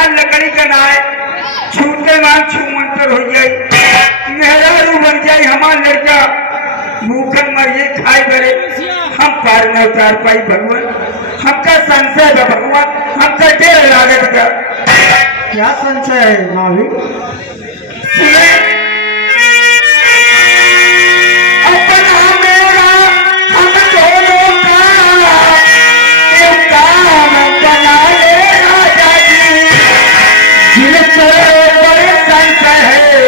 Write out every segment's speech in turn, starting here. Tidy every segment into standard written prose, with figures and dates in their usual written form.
हमार लकड़ी का नाय छूटे मान छूमंतर हो जाए मेहरारू बन जाए हमार लड़का भूखन मर जाए खाई करे हम पार न उतार पाई भगवान हमका संशय है भगवान हमका देर लागत का क्या संशय है महावीर? सुने अपना मेरा हम दोनों का एक काम बना ले राजा जी जिनसे बड़े संशय है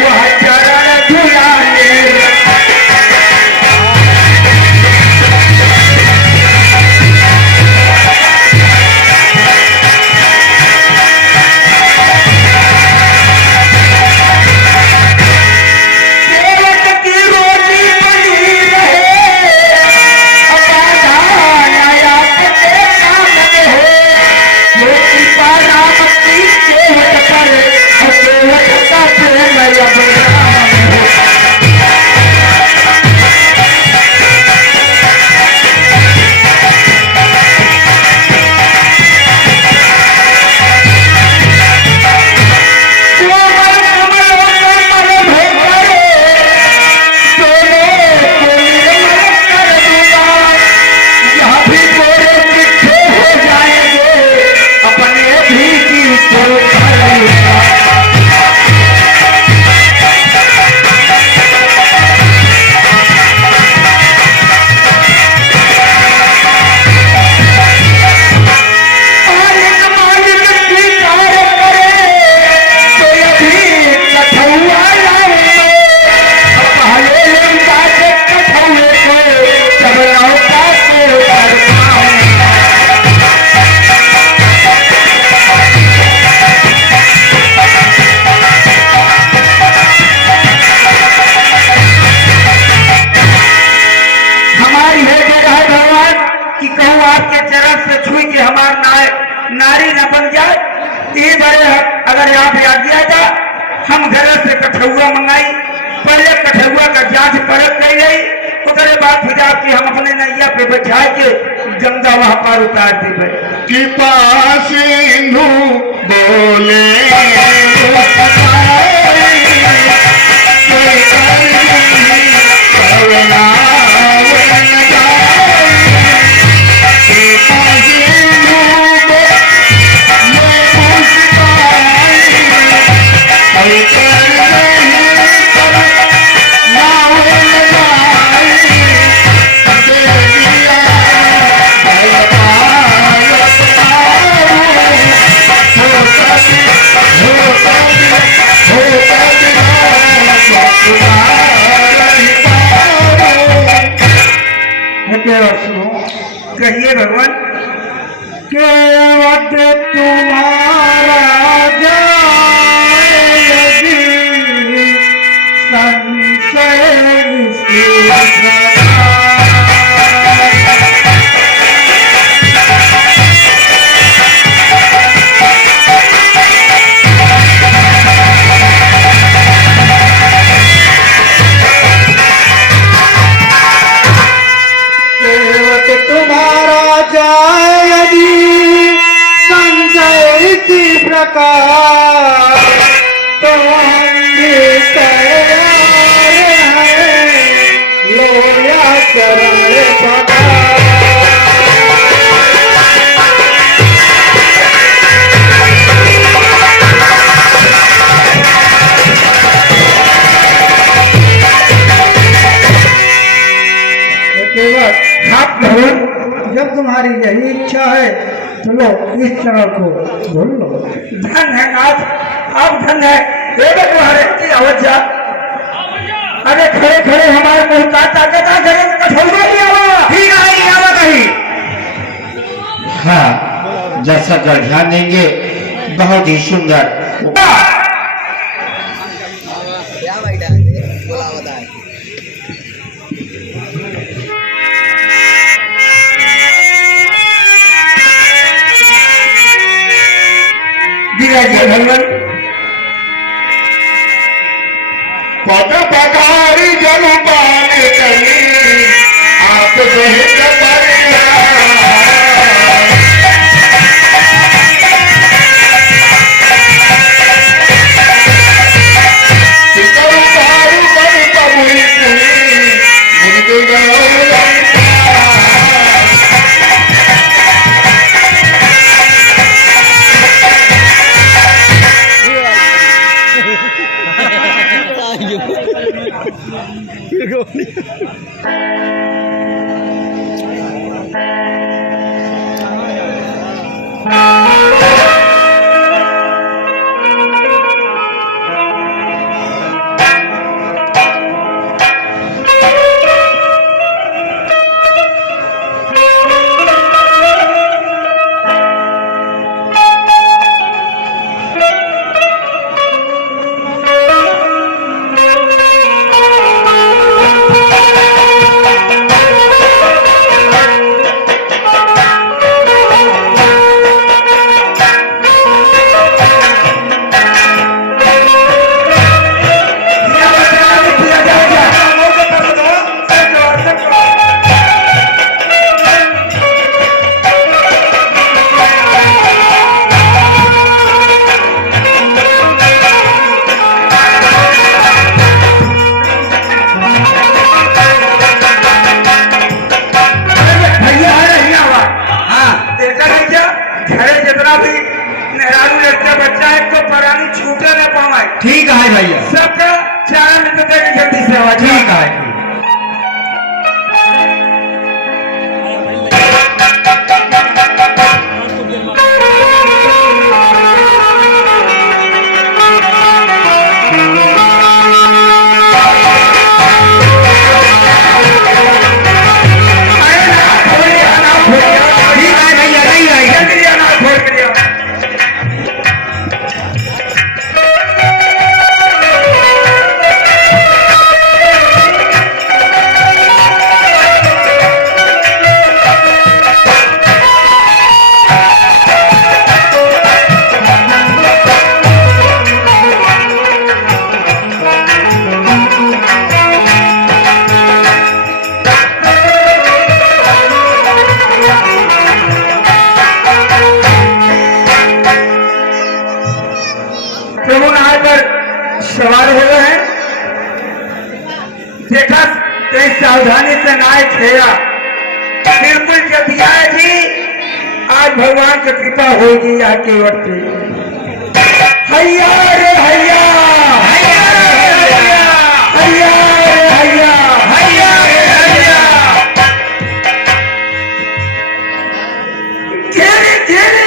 वह चरण धुला ले नारी न बन जाए ये बड़े अगर यहाँ पे आ गया था हम घर से कठुआ मंगाई पहले कठुआ का जांच परख की गई उसके बाद फिर आपकी हम अपने नैया पे बैठा के गंगा वहां पर उतार दी कि पास सिंधु बोले कहिए भगवान केवट तुम्हारा तो हम भी तैयार हैं लोया चरण पका जब तुम्हारी यही इच्छा है तो लो इस चरण को भूल लो। धन है नाथ आप धन है तुम्हारे की अवज्ञा अरे खड़े खड़े हमारे मुंह का ताकत आ ठीक है कहीं हाँ जैसा का ध्यान देंगे बहुत ही सुंदर भगवान पद पकारी जल पान करी आप सहित ठीक है भैया, सबका चारा में तो जल्दी से आवाज ठीक है। सवार हो गए हैं, देखा कहीं सावधानी से नाय खेला, बिल्कुल जब आए जी आज भगवान की कृपा होगी यहाँ केवट पे। हैया रे हैया, हैया रे हैया, हैया रे हैया, हैया रे हैया, घेरे घेरे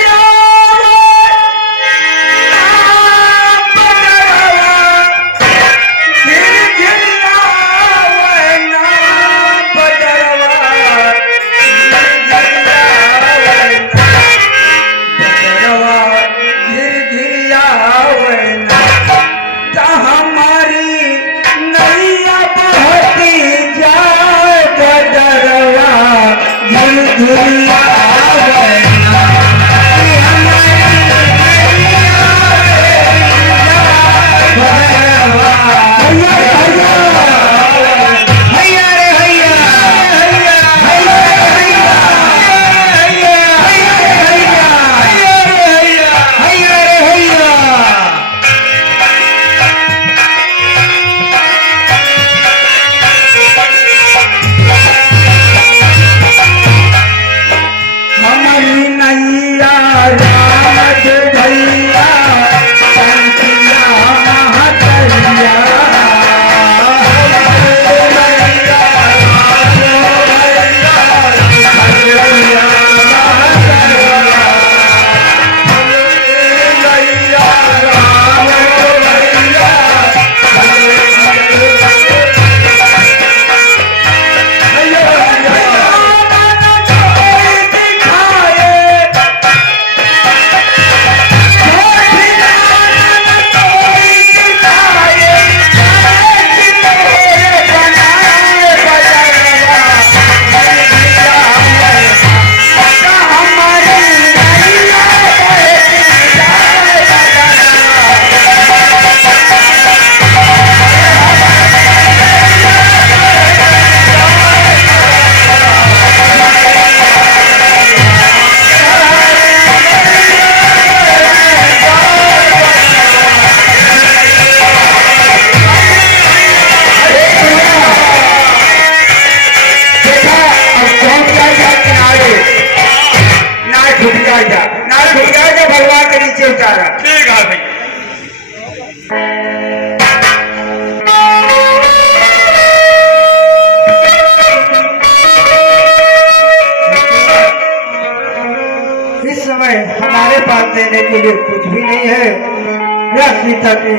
यह सीता की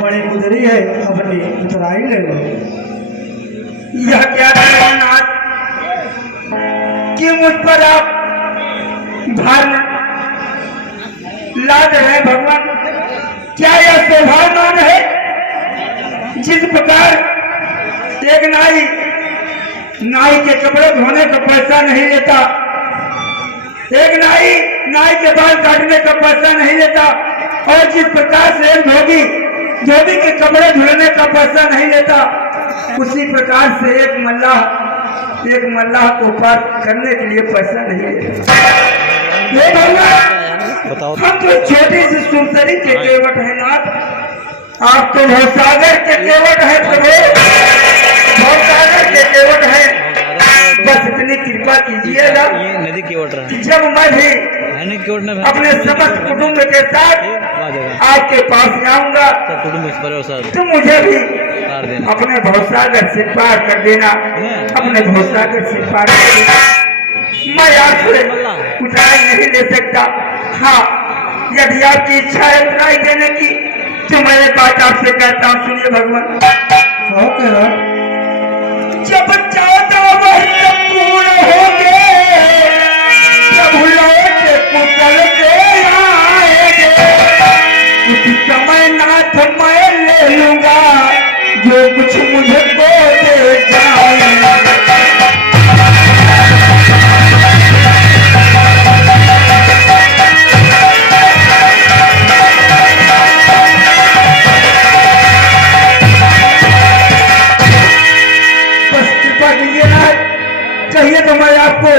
बड़ी गुजरी है, अपनी उतराई ले लो। यह क्या है नाथ कि मुझ पर आप भार लाद रहे भगवान? क्या यह स्वभावमान है? जिस प्रकार एक नाई के कपड़े धोने का पैसा नहीं लेता, एक नाई के बाल काटने का पैसा नहीं लेता, और जिस प्रकार से एक धोबी के कपड़े धुलने का पैसा नहीं लेता, उसी प्रकार से एक मल्लाह को पार करने के लिए पैसा नहीं लेता। ये भगवान, हम तो छोटी सी सुनसरी के केवट है नाथ, आप तो भवसागर के केवट है प्रभु, भवसागर के केवट है। बस इतनी कृपा कीजिएगा नदी केवट रहा है, जब मैं भी अपने समस्त कुटुंब के साथ आपके पास आऊंगा तो मुझे भी अपने भवसागर से पार कर देना, अपने भवसागर से पार कर देना। मैं आपसे उतराई नहीं ले सकता। हाँ, यदि आपकी इच्छा है उतराई देने की तो मैं एक बात आपसे कहता हूँ, सुनिए भगवान। हाँ कह जब चाहता वही पूर्ण हो गए, प्रभु लौट कुशल से आएंगे, उस समय नाथ मैं ले लूंगा जो कुछ मुझको दे जाएंगे। कहिए तो मैं आपको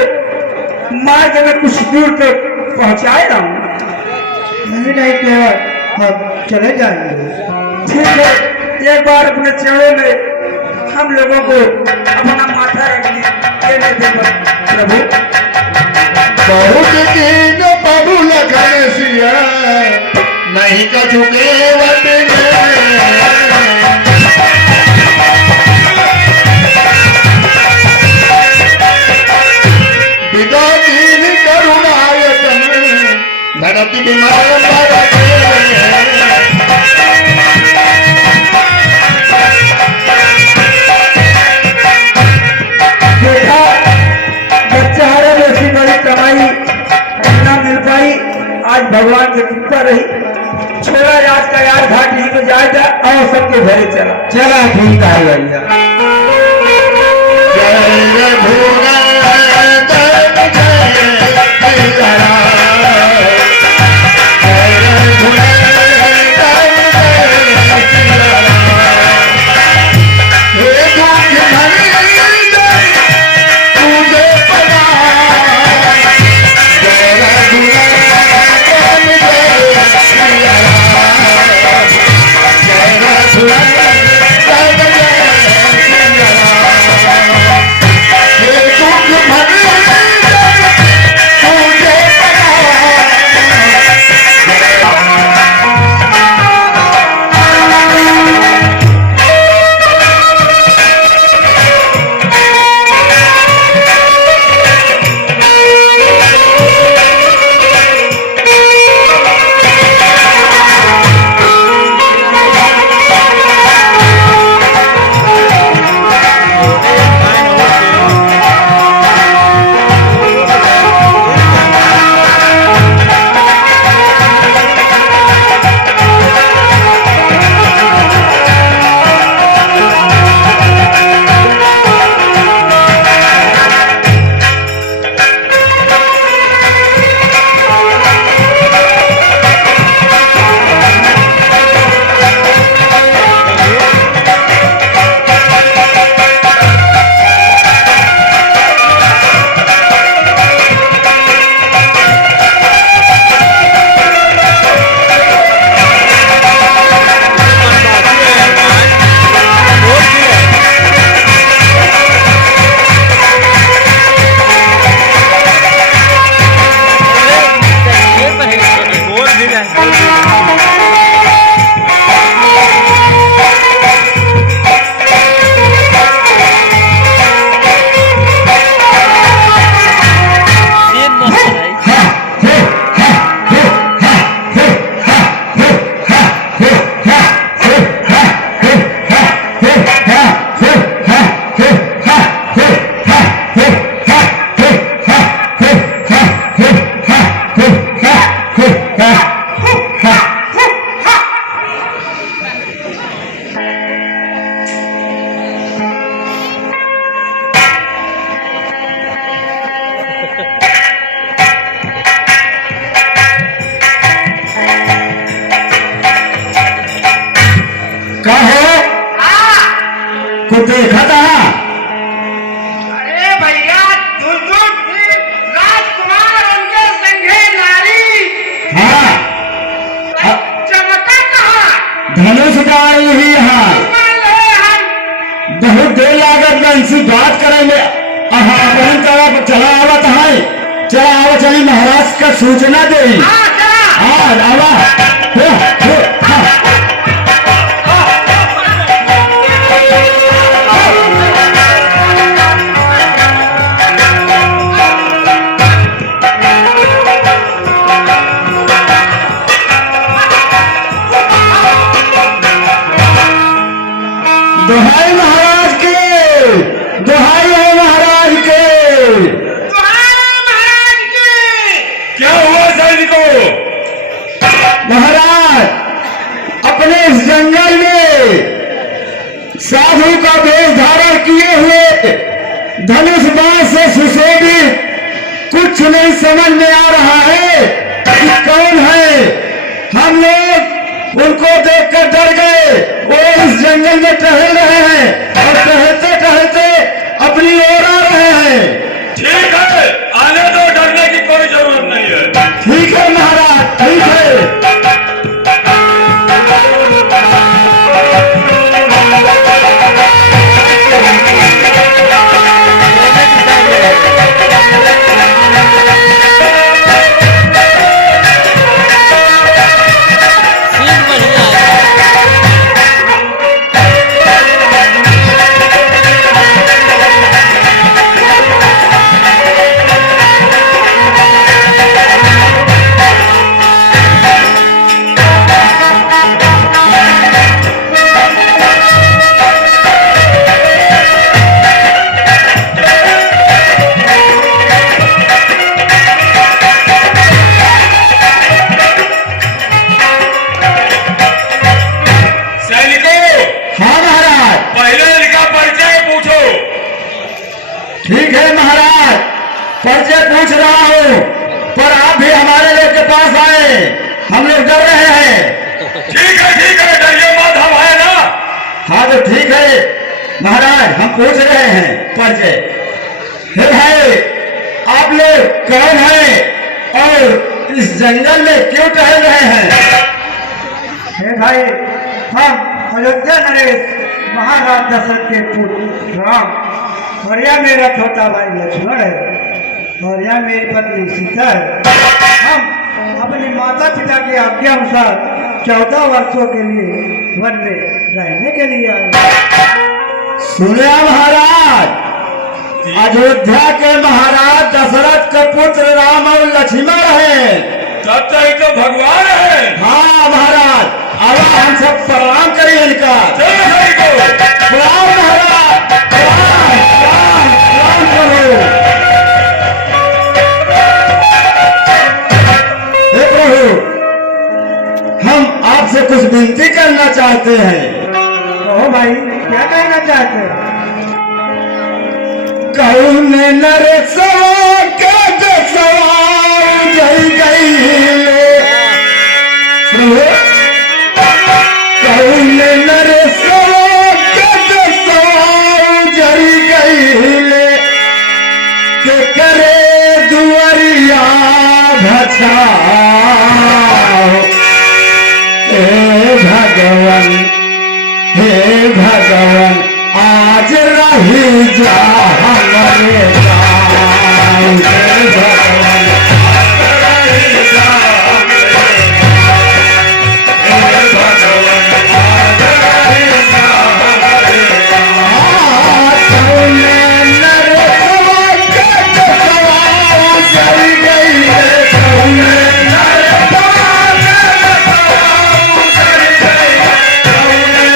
मार्ग में कुछ दूर तक पहुंचाए रहूंगा। नहीं केवल हम चले जाएंगे। ठीक है, एक बार अपने चरणों में हम लोगों को अपना माथा रख देने प्रभु। बहुत दिन प्रभु लखन सिया नहीं कछु केवट विदादीन करुणायतन धरती बीमार देखा बच्चा ऐसी बड़ी कमाई न मिल पाई, आज भगवान की कृपा रही। छोड़ा आज का यार घाट नहीं तो जाएगा और सबके घरे चला ठीक है भैया। जय भोला Hey कहो को देखा था। अरे भैया राजकुमार उनके संगे नारी हाँ चमका कहा धनुष डाल ही यहाँ बहुत देर लागत इनसे बात करेंगे। बहन का चला आवत है, चला आवा चली महाराज का सूचना दे। आवा दोहाई महाराज के, दोहाई है महाराज के। क्या हुआ सैनिकों? महाराज अपने इस जंगल में साधु का वेश धारण किए हुए धनुष बाण से सुशोभित कुछ नहीं समझ में आ रहा है कि कौन है। हम लोग उनको देखकर डर गए। वो इस जंगल में टहल रहे हैं और टहलते टहलते अपनी ओर आ रहे हैं। ठीक है, आने दो, डरने की कोई जरूरत नहीं है। ठीक है महाराज, ठीक है। ठीक है महाराज, परिचय पूछ रहा हूँ, पर आप भी हमारे लोग के पास आए, हम लोग डर रहे हैं। ठीक है, डरिए मत, हम आए ना। हाँ तो ठीक है महाराज, हम पूछ रहे हैं परिचय। हे भाई, आप लोग कौन हैं और इस जंगल में क्यों टहल रहे हैं? हे भाई, हम अयोध्या नरेश महाराज दशरथ के पुत्र राम, और यह मेरा छोटा भाई लक्ष्मण है, और यह मेरी पत्नी सीता है। हम अपने माता पिता की आज्ञा अनुसार 14 वर्षों के लिए वन में रहने के लिए आए। सुनिया महाराज, अयोध्या के महाराज दशरथ के पुत्र राम और लक्ष्मण हैं। तब तो भगवान है। हाँ महाराज, अब हम सब प्रणाम करें इनका। प्रणाम महाराज, प्रणाम करो। हे प्रभु, हम आपसे कुछ विनती करना चाहते हैं। कहो भाई, क्या कहना चाहते हो? कौन नरसो के सवार जल गई प्रभु, कौन नरसो के सवार जल गई के करे दुआरिया भछा। हे भगवान, हे भगवान, आज रही जा हमारे गाँव। हे भगवान, आज रही जा हमारे गाँव। हे भगवान, आज रही जा हमारे गाँव। तूने नरसवा के सवार चल गई है, तूने नरसवा के सवार चल गई है, तूने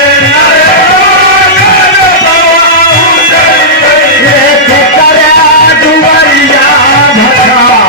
एक करा दुआरिया भछा।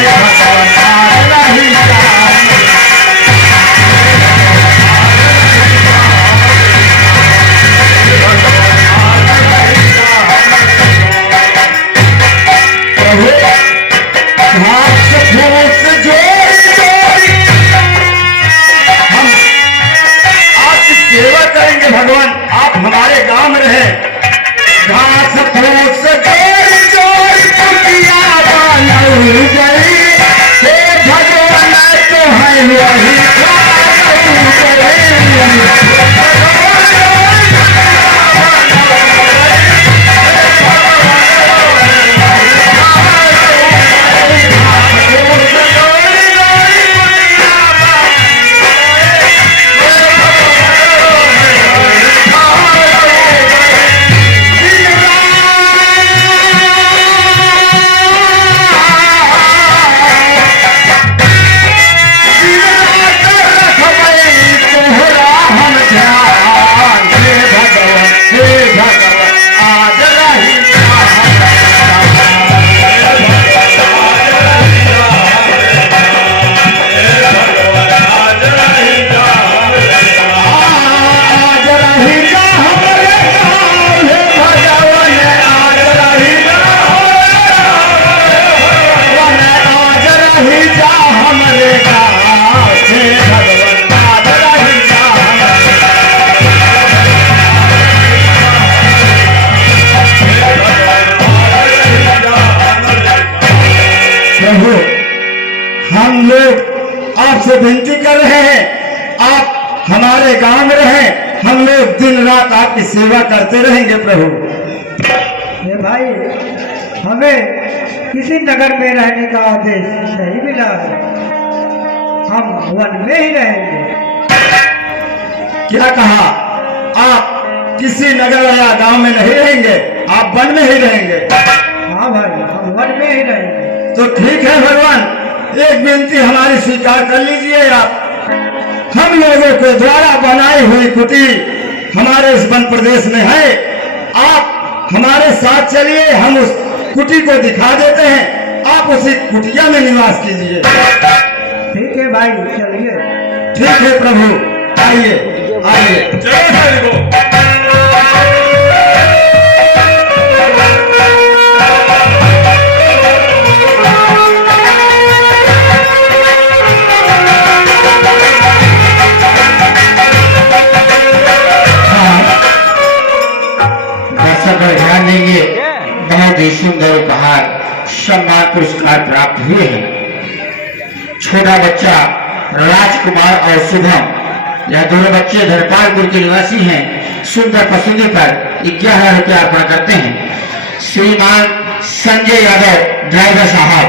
भगवान आज रही प्रभु घास फूस जोड़ी जोड़ी हम आपकी सेवा करेंगे भगवान। आप हमारे गांव में रहे। घास फूस जोड़ी जोड़ी पुतिया बनऊ गई हे भगवान तो है वही हम लोग आपसे विनती कर रहे हैं, आप हमारे गांव में रहें। हम लोग दिन रात आपकी सेवा करते रहेंगे प्रभु। हे भाई, हमें किसी नगर में रहने का आदेश नहीं मिला है। हम वन में ही रहेंगे। क्या कहा? आप किसी नगर या गांव में नहीं रहेंगे, आप वन में ही रहेंगे? हाँ भाई, हम वन में ही रहेंगे। तो ठीक है भगवान, एक विनती हमारी स्वीकार कर लीजिए आप। हम लोगों के द्वारा बनाई हुई कुटी हमारे इस वन प्रदेश में है। आप हमारे साथ चलिए, हम उस कुटी को दिखा देते हैं। आप उसी कुटिया में निवास कीजिए। ठीक है भाई, चलिए। ठीक है प्रभु, आइए आइए। ध्यान देंगे, बहुत ही सुंदर उपहार सम्मान पुरस्कार प्राप्त हुए हैं। छोटा बच्चा राजकुमार और शुभम, यह दोनों बच्चे धरपालपुर के निवासी हैं। सुंदर प्रस्तुति पर 11 रुपया अर्पण करते हैं। श्रीमान संजय यादव ड्राइवर साहब,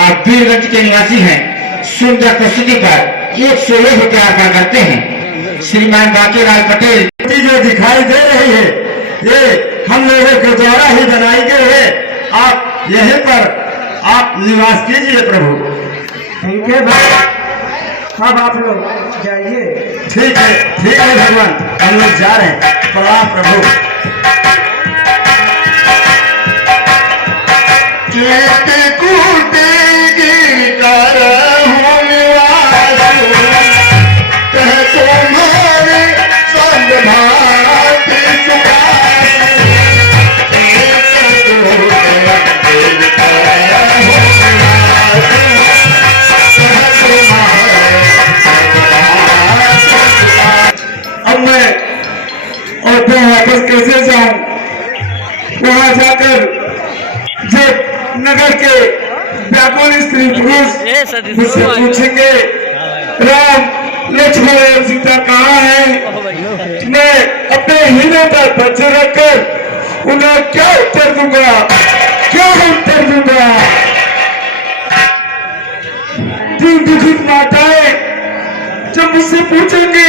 आप वीरगंज के निवासी हैं। सुंदर प्रस्तुति पर 101 रुपया अर्पण करते हैं। श्रीमान बाकीलाल पटेल, जो दिखाई दे रही है ये हम लोगों के द्वारा ही बनाई गई है। आप यहीं पर आप निवास कीजिए प्रभु। ठीक है भाई, अब आप लोग जाइए। ठीक है भगवान, हम लोग जा रहे हैं। प्रणाम प्रभु। अब मैं और वापस कैसे जाऊं? वहां जाकर जब नगर के व्याकुल स्त्री पुरुष मुझसे पूछेंगे राम लक्ष्मण और सीता कहाँ है, मैं अपने हीरे पर बच्चे रखकर उन्हें क्या उत्तर दूंगा? तीन दुखित माताएं जब मुझसे पूछेंगे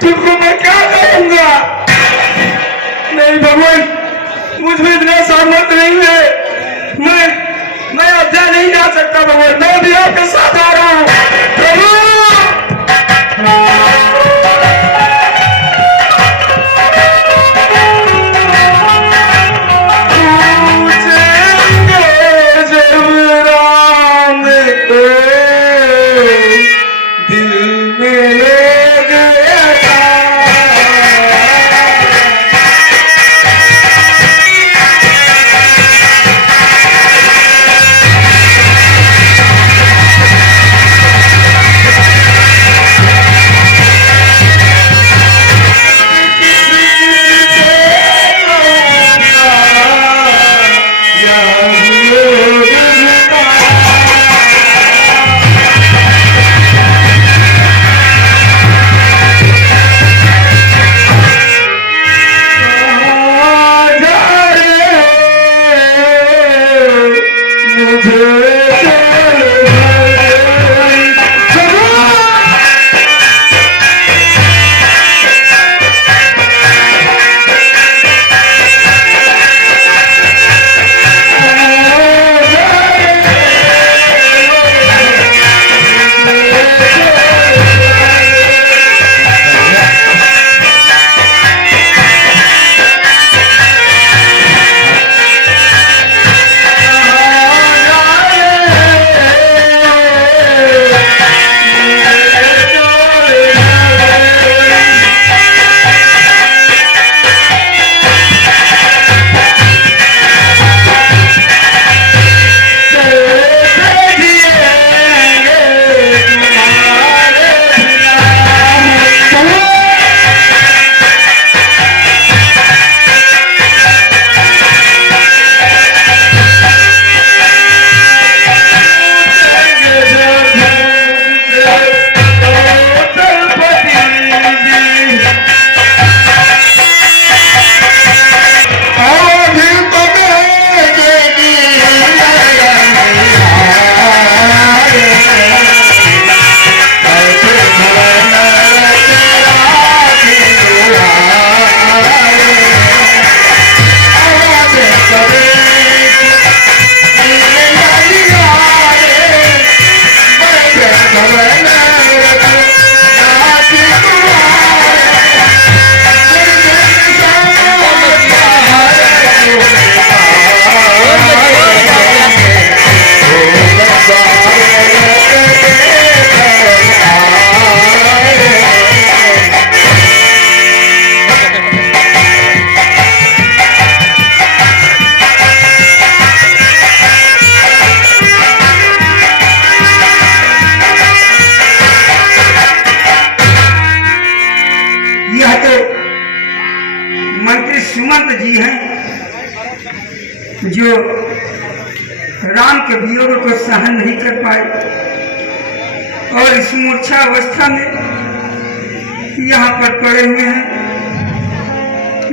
तुमको मैं क्या करूंगा? नहीं भगवान, मुझ में इतना सामर्थ्य नहीं है। मैं अयोध्या नहीं जा सकता भगवान। मैं भी आपके साथ आ रहा हूँ प्रभु। जो राम के वियोग को सहन नहीं कर पाए और इस मूर्छा अवस्था में यहाँ पर पड़े हुए हैं।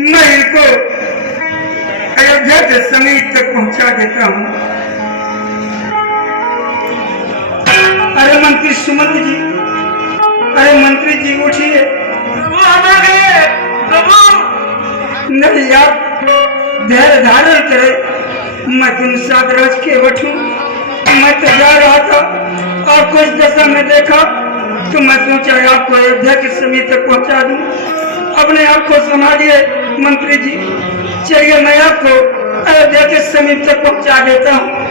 मैं इनको अयोध्या के समीप तक पहुंचा देता हूँ। अरे मंत्री सुमंत जी, अरे मंत्री जी उठिए। नहीं, आप धैर्य धारण करें। मैं तुम साथ रच के बैठूं। मैं तो जा रहा था और कुछ दशा में देखा तो मैं सोचा आपको अयोध्या के समीप तक पहुंचा दूं। अपने आप को संभालिए मंत्री जी। चलिए मैं आपको अयोध्या के समीप तक पहुंचा देता हूँ।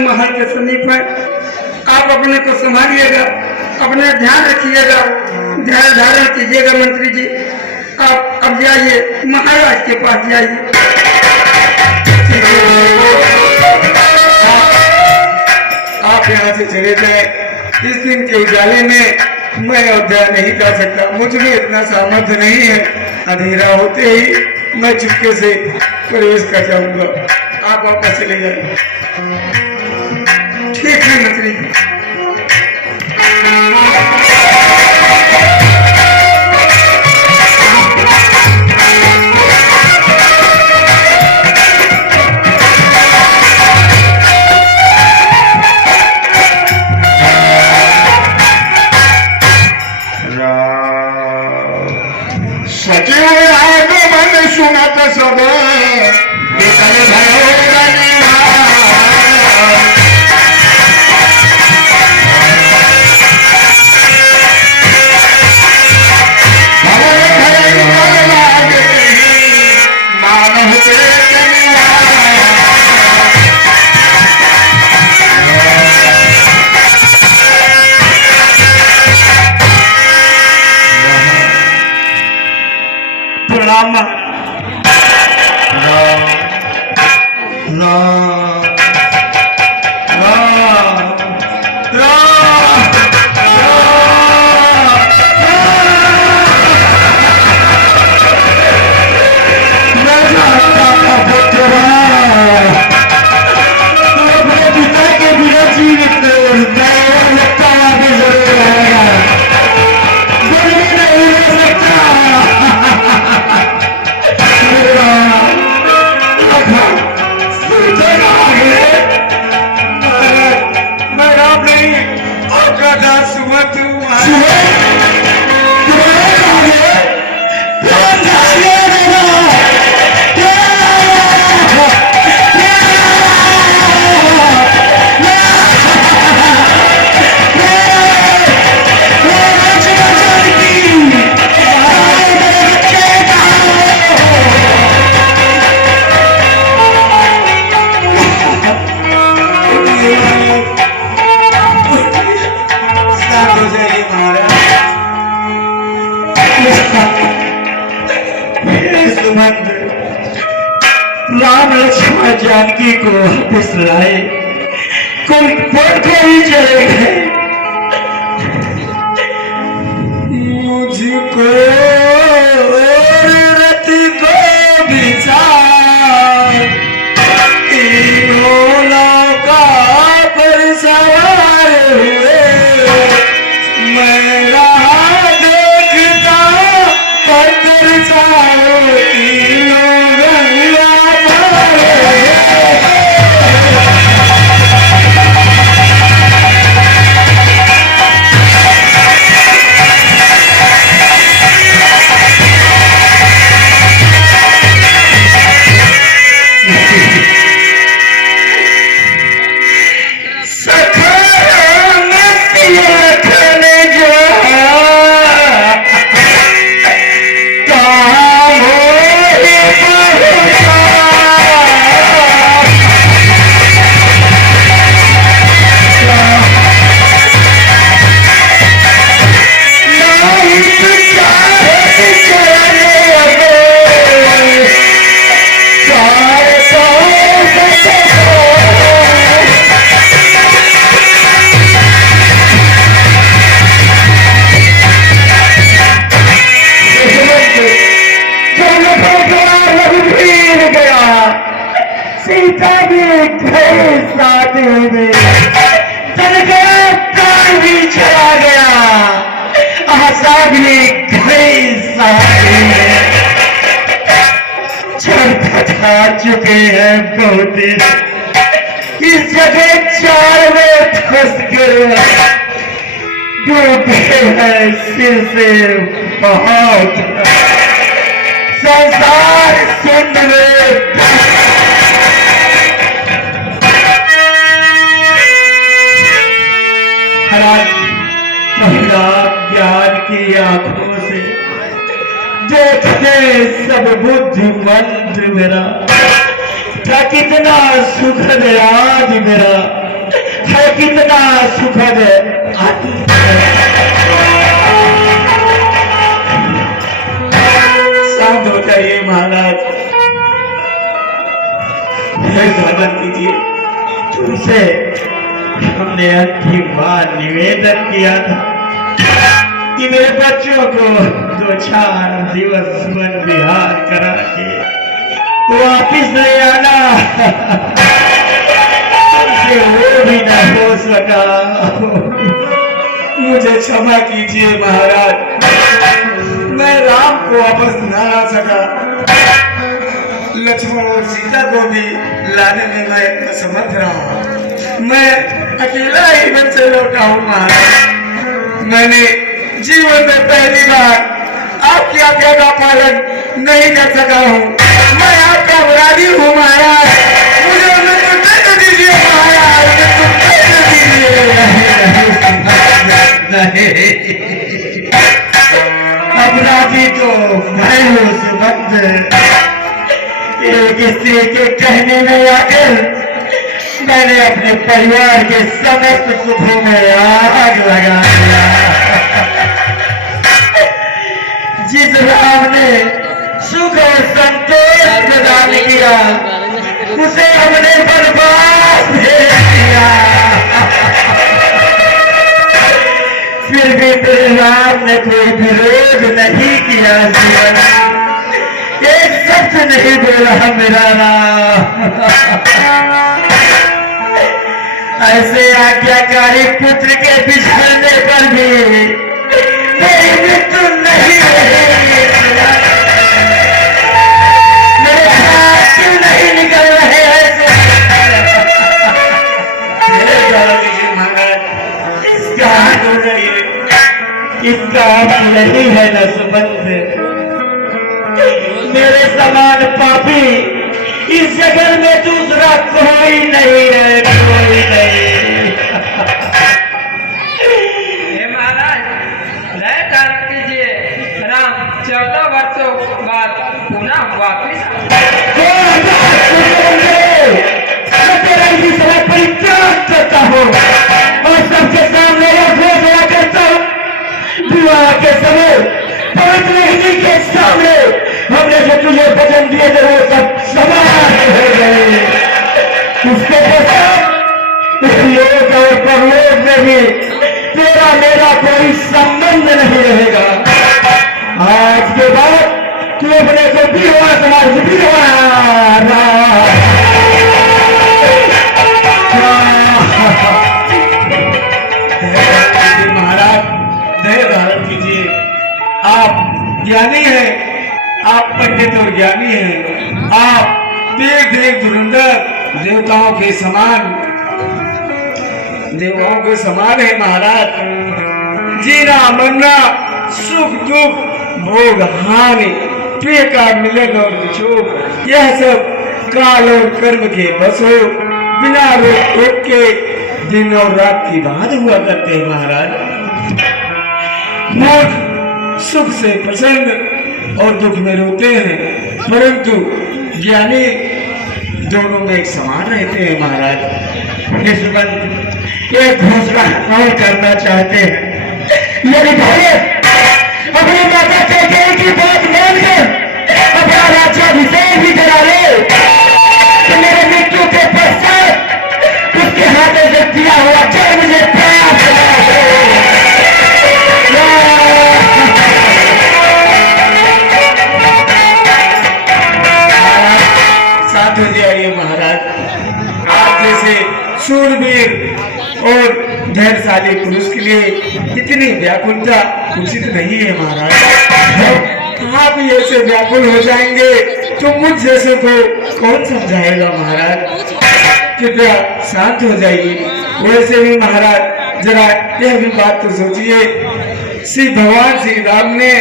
महल के समीप है। आप अपने को संभालिएगा, अपना ध्यान रखिएगा, ध्यान धारण कीजिएगा मंत्री जी। आप अब जाइए, महाराज के पास जाइए। आप यहाँ से चले जाए। इस दिन के उजाले में मैं अयोध्या नहीं जा सकता। मुझ में इतना सामर्थ्य नहीं है। अंधेरा होते ही मैं चुपके से प्रवेश कर जाऊंगा। आप वापस चले जाइए। ठीक है मंत्री जी। सचिव आगमन सुनत सब राम लक्ष्मण जानकी को वापस लाए। कोई पद को ही चले गए। मुझको रथ को बिछा तीनों नौका पर सवार हुए। मैं रहा देखता पत्थर चारों तीनों गई शादी में, चल गया काल भी चला गया, आशा भी गई शादी में। छटपटा चुके हैं बहुत दिन, इस जगह चार में फंस गए, डूबे हैं सिर से बहुत, संसार सुन में महिला ज्ञान की आंखों से देखते सब बुद्धिमंत मेरा, क्या कितना सुखद आज मेरा है, कितना सुखद शांत हो जाइए महाराज, स्वागत कीजिए। तुमसे हमने अंतिम बार निवेदन किया था कि मेरे बच्चों को 2-4 दिवस वन विहार करा के वापिस नहीं आना, तुमसे वो भी न हो सका। मुझे क्षमा कीजिए महाराज, मैं राम को वापस न ला सका, लक्ष्मण और सीता को भी लाने में मैं असमर्थ रहा। मैं अकेला ही घर से लौटा हूँ महाराज। मैंने जीवन में पहली बार आपकी आज्ञा का पालन नहीं कर सका हूँ। मैं आपका अपराधी हूँ महाराज, मुझे मृत्यु दे दीजिए महाराज, मृत्यु दे दीजिए। अपराधी तो मैं हूँ सुबंध, एक स्त्री के कहने में आकर मैंने अपने परिवार के समस्त सुखों में आग लगा दिया। जिस राम ने सुख और संतोष प्रदान किया, उसे हमने बर्बाद भेज दिया। फिर भी तेरे राम ने कोई विरोध नहीं किया, जीवन एक शब्द नहीं बोला मेरा राम। ऐसे आज्ञाकारी पुत्र के बिछड़ने पर भी मेरी मृत्यु नहीं रही। मेरे हाथ क्यों नहीं निकल रहे ऐसे? इसका आप नहीं है न सुबंध, मेरे समान पापी इस जगत में दूसरा कोई नहीं है, कोई नहीं। महाराज लय धारण कीजिए, राम 14 वर्षों बाद पुनः वापिस परित्याग करता हूँ और सबके सामने घोषणा करता हूँ, विवाह के समय पवित्र हिंदी के सामने हमने जो तुझे वचन दिए थे वो सब समाप्त हो गए। उसके पश्चात लोक और परलोक में भी तेरा मेरा कोई संबंध नहीं रहेगा। आज के बाद तू अपने को विवाह समाज महाराज धैर्य धारण कीजिए। आप ज्ञानी हैं, आप पंडित और ज्ञानी हैं, आप देख देख धुरंधर देवताओं के समान है महाराज। जीना मरना, सुख दुख, भोग हानि, प्रिय का मिलन और विछोह, यह सब काल और कर्म के बस हो, बिना रोक टोक के दिन और रात की बात हुआ करते हैं महाराज। मूर्ख सुख से प्रसन्न और दुख में रोते हैं, परंतु ज्ञानी दोनों में एक समान रहते हैं महाराज। एक घोषणा और करना चाहते हैं, यदि भारत अपनी माता कैकेयी की बात मानकर अपना राज्याभिषेक भी करा ले तो मेरे मृत्यु के पश्चात उसके हाथों से दिया हुआ जल मुझे प्राप्त साथ हो जाइए महाराज। जैसे शूरवीर और धैर्यशाली पुरुष के लिए इतनी व्याकुलता उचित नहीं है महाराज। आप ही ऐसे व्याकुल हो जाएंगे तो मुझ जैसे को कौन समझाएगा महाराज। कृपया शांत हो जाइए। वैसे भी महाराज जरा यह भी बात तो सोचिए, श्री भगवान श्री राम ने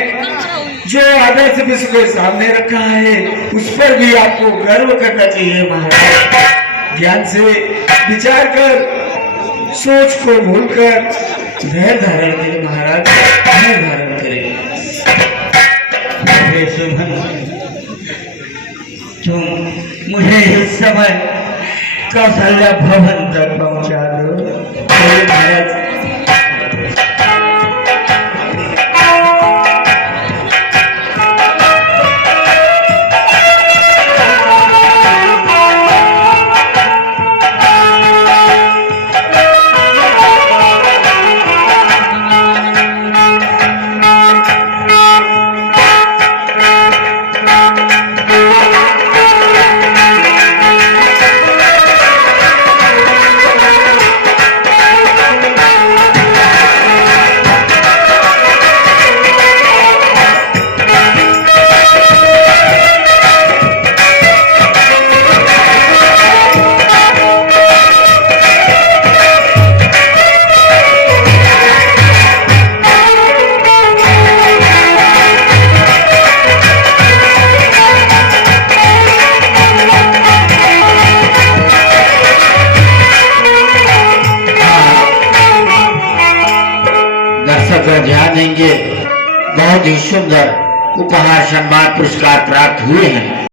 जो आदर्श विश्व के सामने रखा है उस पर भी आपको गर्व करना चाहिए महाराज। ज्ञान से विचार कर, सोच को भूलकर धैर्य धारण करें महाराज, धैर्य धारण करें। हे सुमन, तुम मुझे इस समय कौशल्या भवन तक पहुंचा दो। महाराज ध्यान देंगे, बहुत ही सुंदर उपहार सम्मान पुरस्कार प्राप्त हुए हैं।